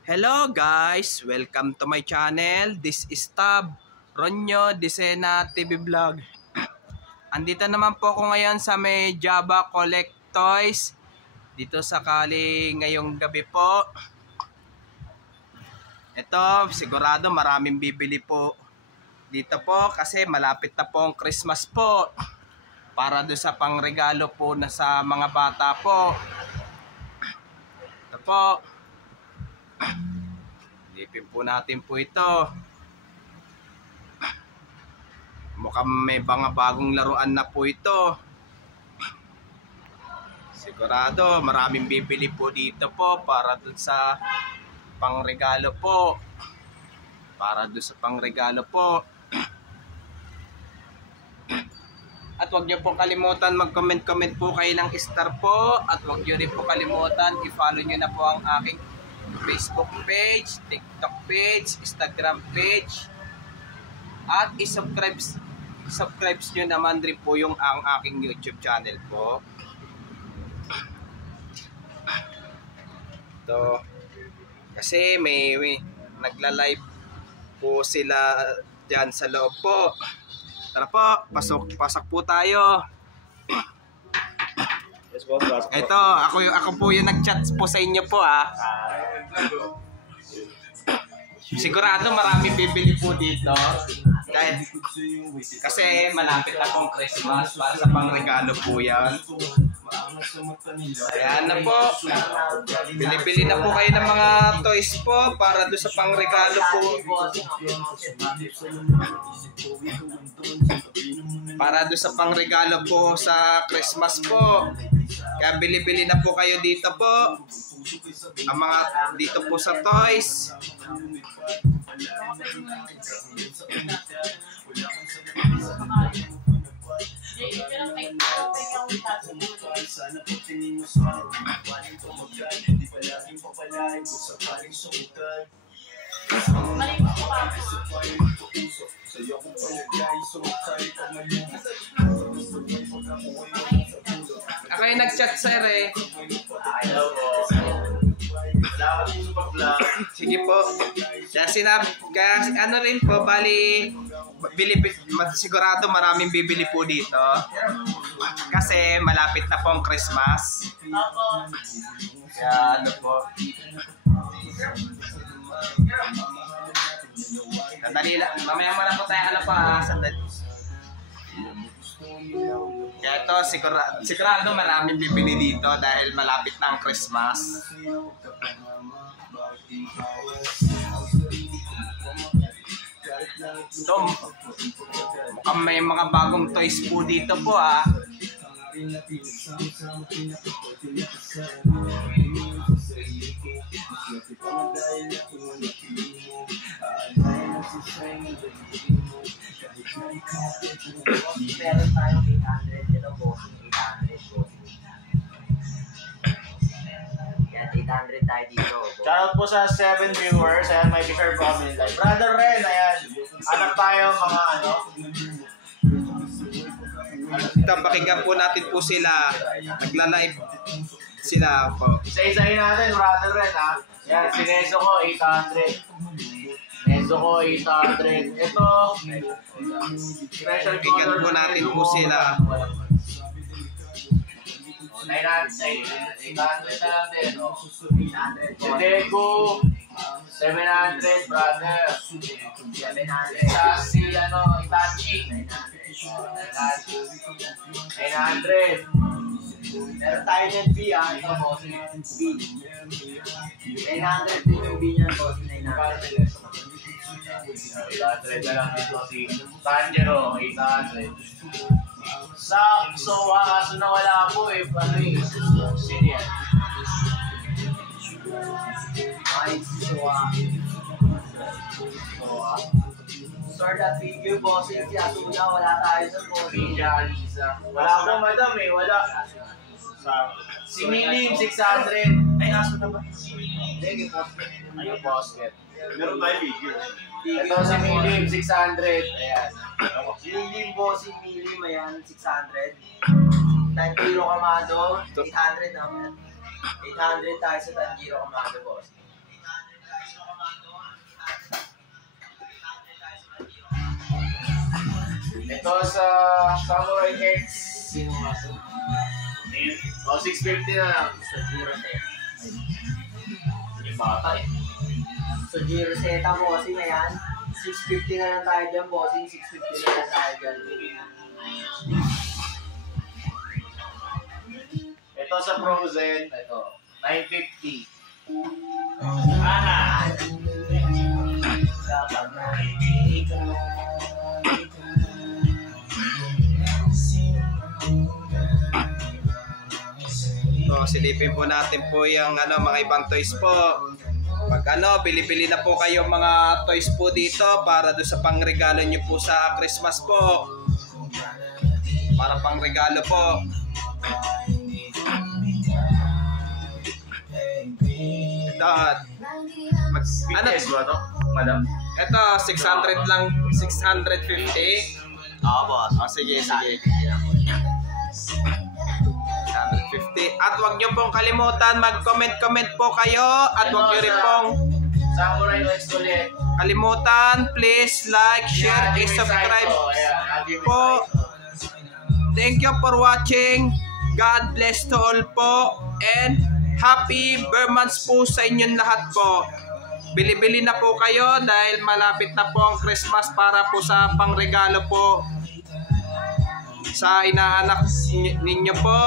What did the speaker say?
Hello guys! Welcome to my channel. This is Tab Ronyo Disena TV Vlog. Andito naman po ako ngayon sa may Java Collect Toys dito sa Kali ngayong gabi po. Ito, sigurado maraming bibili po dito po kasi malapit na po ang Christmas po. Para doon sa pangregalo po na sa mga bata po. Ito po. Lipin po natin po ito. Mukhang may mga bagong laruan na po ito. Sigurado maraming bibili po dito po para dun sa pangregalo po. Para dun sa pangregalo po. At huwag niyo po kalimutan mag-comment po kayo ng star po. At huwag niyo rin po kalimutan i-follow niyo na po ang aking Facebook page, TikTok page, Instagram page. At i-subscribe nyo naman rin po yung ang aking YouTube channel po. Ito. Kasi may nagla-live po sila dyan sa loob po. Tara po, pasok po tayo. Yes, boss. Ito, ako po yung nag-chat po sa inyo po Sigurado maraming bibili po dito. Kasi malapit na pong Christmas para sa pangregalo po yan. Ayan na po. Bili-bili na po kayo ng mga toys po para doon sa pangregalo po. Para doon sa pangregalo po sa Christmas po. Kaya bili-bili na po kayo dito po. Ang mga dito po sa toys. Ako yung nag-chat sir eh. Hello po. Salamat po sa pag-vlog. Sige po. Kaya ano rin po, bali sigurado maraming bibili po dito. Kasi malapit na po ang Christmas. Kaya ano po. Sandali lang. Mamaya mo na po tayo sandali. Kaya ito, sigurado maraming bibili dito dahil malapit na ang Christmas. Ito, mukhang may mga bagong toys po dito po Meron tayong 800, ito po, 800 po. Yan, 800 tayo dito. Shoutout po sa 7 viewers. Ayan, may deserve po kami live. Brother Ren, ayan. Hanap tayo mga Ito, pakinggan po natin po sila. Nagla-live sila po. Isa-isahin natin, Brother Ren, ha. Yan, si Nezo ko, 800. Nezo ko, 800. Ito, special Pakinggan po natin po sila. 800 na lang din, no? Si Deco, 700, brother. 700. Sa si, Itachi. 900. Meron tayo ng B, ito po, B. 900 din yung B niyan po, 900. 800 na lang dito si Tanjero, 800. So na wala po eh, paano yun? Sino yan? Ay, Sword at figure po, si Asuna, wala tayo sa po. Ninja Alisa. Wala po madam eh, wala. Si Milim, 600. Ay, naso na ba? Sige, posket. Ayun, posket. Meron tayo figure. Ito si Milim, 600. Ayan. Si Milim po, si Milim, ayan, 600. Tanjiro Kamado, 800 naman. 800 tayo sa Tanjiro Kamado, boss. Ito sa Samurai X. Sino nga ito? O, 650 na lang. Sa Giro Zeta. Yung bata eh. Sa Giro Zeta, bossing, ayan. 650 na lang tayo dyan, bossing. 650 na lang tayo dyan. Ito sa Frozen. Ito. 950. So, silipin po natin po yung mga ibang toys po. Pag bili-bili na po kayo mga toys po dito para doon sa pangregalo nyo po sa Christmas po. Para pangregalo po. Ito. BTS ba ito, madam? Ito, 600 lang, 650. Oo, boss. Sige. 650. At huwag nyo pong kalimutan, mag-comment po kayo. At huwag nyo rin pong Samurai X ulit. kalimutan, please like, share, and subscribe po. Thank you for watching. God bless to all po. And happy Burmans po sa inyong lahat po. Bili-bili na po kayo dahil malapit na po ang Christmas para po sa pangregalo po sa inaanak ninyo po.